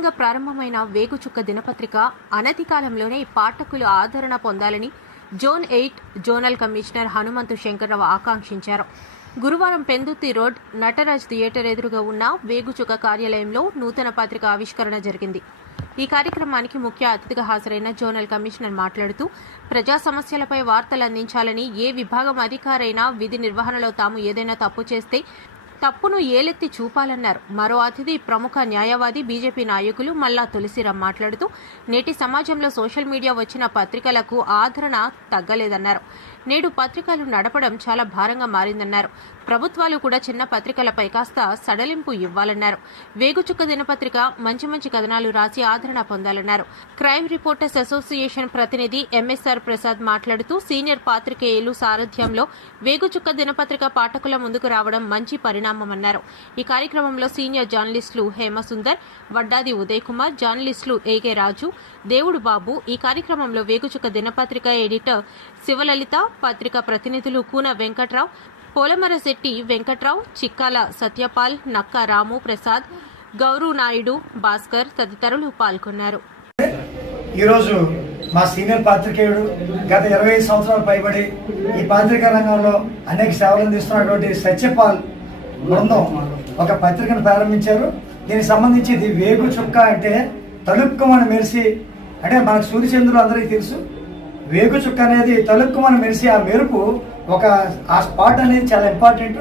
నూతనంగా ప్రారంభమైన వేగుచుక్క దినపత్రిక అనతి కాలంలోనే పాఠకులు ఆదరణ పొందాలని zone 8 zonal commissioner Hanumanthu Shankar Rao ఆకాంక్షించారు. గురువారం పెందుర్తి రోడ్ నటరాజ్ థియేటర్ ఎదురుగా ఉన్న వేగుచుక్క కార్యాలయంలో నూతన పత్రిక ఆవిష్కరణ జరిగింది. ఈ కార్యక్రమానికి ముఖ్య అతిథిగా హాజరైన జోనల్ కమిషనర్ మాట్లాడుతూ ప్రజా సమస్యలపై వార్తలు అందించాలని, ఏ విభాగం అధికారైనా విధి నిర్వహణలో తాము ఏదైనా తప్పు చేస్తే తప్పును ఏలెత్తి చూపాలన్నారు. మరో అతిథి ప్రముఖ న్యాయవాది బీజేపీ నాయకులు మల్లా తులసిరాం మాట్లాడుతూ నేటి సమాజంలో సోషల్ మీడియా వచ్చిన పత్రికలకు ఆదరణ తగ్గలేదన్నారు. నేడు పత్రికలు నడపడం చాలా భారంగా మారిందన్నారు. ప్రభుత్వాలు కూడా చిన్న పత్రికలపై కాస్త సడలింపు ఇవ్వాలన్నారు. వేగుచుక్క దినపత్రిక మంచి మంచి కథనాలు రాసి ఆదరణ పొందాలన్నారు. క్రైమ్ రిపోర్టర్స్ అసోసియేషన్ ప్రతినిధి ఎంఎస్ఆర్ ప్రసాద్ మాట్లాడుతూ సీనియర్ పాత్రికేయులు సారథ్యంలో వేగుచుక్క దినపత్రిక పాఠకుల ముందుకు రావడం మంచి పరిణామమన్నారు. ఈ కార్యక్రమంలో సీనియర్ జర్నలిస్టులు హేమసుందర్, వడ్డాది ఉదయ్ కుమార్, జర్నలిస్టులు ఏకే రాజు, దేవుడు బాబు, ఈ కార్యక్రమంలో వేగుచుక్క దినపత్రిక ఎడిటర్ శివలలిత, పత్రిక ప్రతినిధులు కూన వెంకట్రావు, పోలమరశెట్టి వెంకట్రావు, చిక్కాల సత్యపాల్, నక్క రాము ప్రసాద్, గౌరు నాయుడు, భాస్కర్ తదితరులు పాల్గొన్నారు. ఈరోజు మా సీనియర్ పాత్రికేయుడు గత 25 సంవత్సరాలు పైబడి ఈ పాత్రికా రంగంలో అనేక సేవలు అందిస్తున్నటువంటి సత్యపాల్ బృందం ఒక పత్రికను ప్రారంభించారు. దీనికి సంబంధించి ఇది వేగుచుక్క అంటే తలుక్కుమని మెరిసి, అంటే మనకు సూర్యచంద్రులు అందరికీ తెలుసు. వేగుచుక్క అనేది తలుక్కుమని మెరిసి ఆ మెరుపు ఆ స్పాట్ అనేది చాలా ఇంపార్టెంట్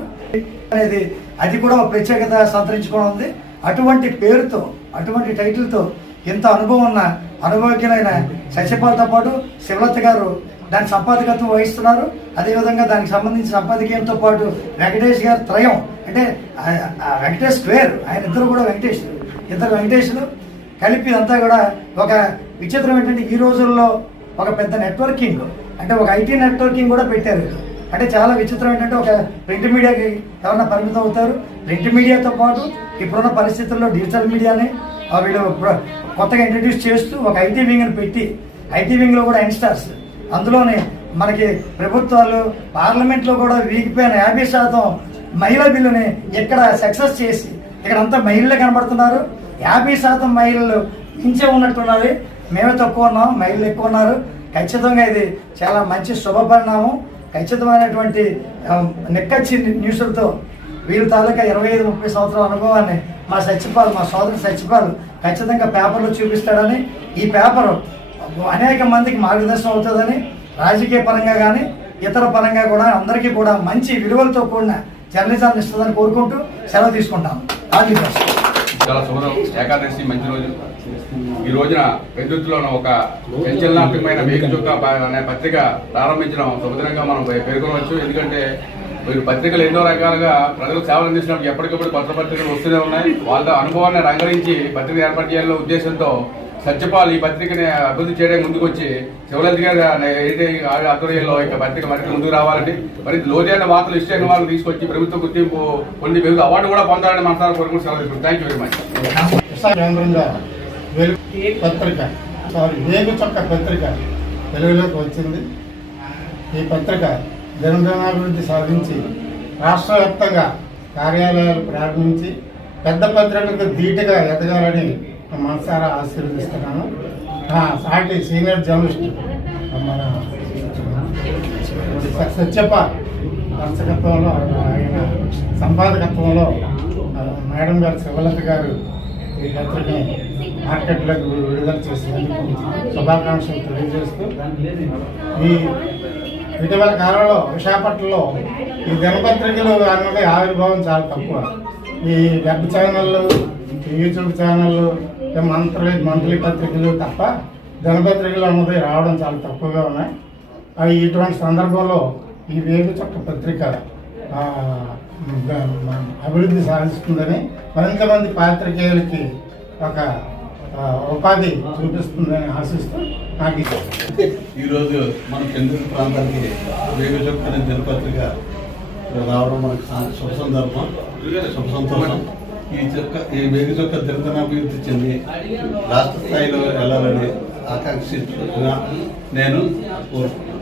అనేది, అది కూడా ఒక ప్రత్యేకత సంతరించుకొని ఉంది. అటువంటి పేరుతో, అటువంటి టైటిల్తో ఇంత అనుభవం ఉన్న అనుభవజ్ఞులైన సత్యపాల్తో పాటు శివలత గారు దాని సంపాదకత్వం వహిస్తున్నారు. అదేవిధంగా దానికి సంబంధించిన సంపాదకీయంతో పాటు వెంకటేష్ గారు త్రయం, అంటే వెంకటేష్ స్క్వేర్, ఆయన ఇద్దరు కూడా ఇద్దరు వెంకటేష్లు కలిపి అంతా కూడా ఒక విచిత్రం ఏంటంటే ఈ రోజుల్లో ఒక పెద్ద నెట్వర్కింగ్, అంటే ఒక ఐటీ నెట్వర్కింగ్ కూడా పెట్టారు. అంటే చాలా విచిత్రం ఏంటంటే ఒక ప్రింట్ మీడియాకి ఎవరన్నా పరిమితం అవుతారు. ప్రింట్ మీడియాతో పాటు ఇప్పుడున్న పరిస్థితుల్లో డిజిటల్ మీడియాని వీళ్ళు కొత్తగా ఇంట్రడ్యూస్ చేస్తూ ఒక ఐటీ వింగ్ని పెట్టి, ఐటీ వింగ్లో కూడా యంగ్స్టర్స్, అందులోనే మనకి ప్రభుత్వాలు పార్లమెంట్లో కూడా వీగిపోయిన 50% మహిళా బిల్లుని ఇక్కడ సక్సెస్ చేసి ఇక్కడంతా మహిళలే కనబడుతున్నారు. 50% మహిళలు ఇంచే ఉన్నట్టున్నది. మేమే తక్కువ ఉన్నాం, మహిళలు ఎక్కువ ఉన్నారు. ఖచ్చితంగా ఇది చాలా మంచి శుభపరిణామం. ఖచ్చితమైనటువంటి నెక్కచ్చి న్యూస్లతో వీళ్ళ తాలూకా 25-30 సంవత్సరాల అనుభవాన్ని మా సోదరుడు సత్యపాల్ ఖచ్చితంగా పేపర్లో చూపిస్తాడని, ఈ పేపర్ అనేక మందికి మార్గదర్శనం అవుతుందని, రాజకీయ పరంగా కానీ ఇతర పరంగా కూడా అందరికీ కూడా మంచి విలువలతో కూడిన జర్నలిజాన్ని ఇస్తుందని కోరుకుంటూ సెలవు తీసుకుంటాను. చాలా శుభదం, ఏకాదశి మంచి రోజు. ఈ రోజున పెందుర్తిలో ఒక చంచలనాత్మకమైన వేగుచుక్క అనే పత్రిక ప్రారంభించడం శుభదినంగా మనం పేర్కొనవచ్చు. ఎందుకంటే వీరు పత్రికలు ఎన్నో రకాలుగా ప్రజలకు సేవలు అందించినప్పుడు ఎప్పటికప్పుడు కొత్త పత్రికలు వస్తూనే ఉన్నాయి. వాళ్ళ అనుభవాన్ని రంగరించి పత్రిక ఏర్పాటు చేయాలనే ఉద్దేశంతో సత్యపాల్ ఈ పత్రికని అభివృద్ధి చేయడానికి ముందుకు వచ్చి శివలలిత గారి ఆధ్వర్యంలో ఇక పత్రిక మరింత ముందుకు రావాలండి. మరి లోతైన వార్తలు ఇష్టమైన వాళ్ళు తీసుకొచ్చి ప్రభుత్వ గుర్తింపు కొన్ని అవార్డు కూడా పొందాలని మనసారా కోరుకుంటూ సెలవు తీసుకుంటాం. Thank you very much. వేగుచుక్క పత్రిక వెలుగులోకి వచ్చింది. ఈ పత్రిక దినదినాభివృద్ధి సాధించి రాష్ట్ర వ్యాప్తంగా కార్యాలయాలు ప్రారంభించి పెద్ద పత్రికలకు ధీటుగా ఎదగాలని మనసారా ఆశీర్వదిస్తున్నాను. సాటి సీనియర్ జర్నలిస్ట్ మన సత్యపాల్ దర్శకత్వంలో, ఆయన సంపాదకత్వంలో మేడం గారు శివలత గారు ఈ పత్రికని మార్కెట్లోకి విడుదల చేసినందుకు శుభాకాంక్షలు తెలియజేస్తూ, ఈ ఇటీవల కాలంలో విశాఖపట్నంలో ఈ దినపత్రికలు అన్నది ఆవిర్భావం చాలా తక్కువ. ఈ వెబ్ ఛానళ్ళు, యూట్యూబ్ ఛానళ్ళు, మంత్లీ పత్రికలు తప్ప దినపత్రికలు అన్నది రావడం చాలా తక్కువగా ఉన్నాయి. అవి ఇటువంటి సందర్భంలో ఈ వేగుచుక్క పత్రిక అభివృద్ధి సాధిస్తుందని, మరింత మంది పాత్రికేయులకి ఒక ఉపాధి చూపిస్తుందని ఆశిస్తూ నాకు ఈరోజు మన పెందుర్తి ప్రాంతానికి వేగుచుక్క అనే దినపత్రిక రావడం మనకు శుభ సందర్భం, శుభ సంతోషం. ఈ వేగుచుక్క దినదినాభివృద్ధి చెంది రాష్ట్ర స్థాయిలో వెళ్ళాలని ఆకాంక్షిస్తున్నా నేను కోరుకుంటున్నాను.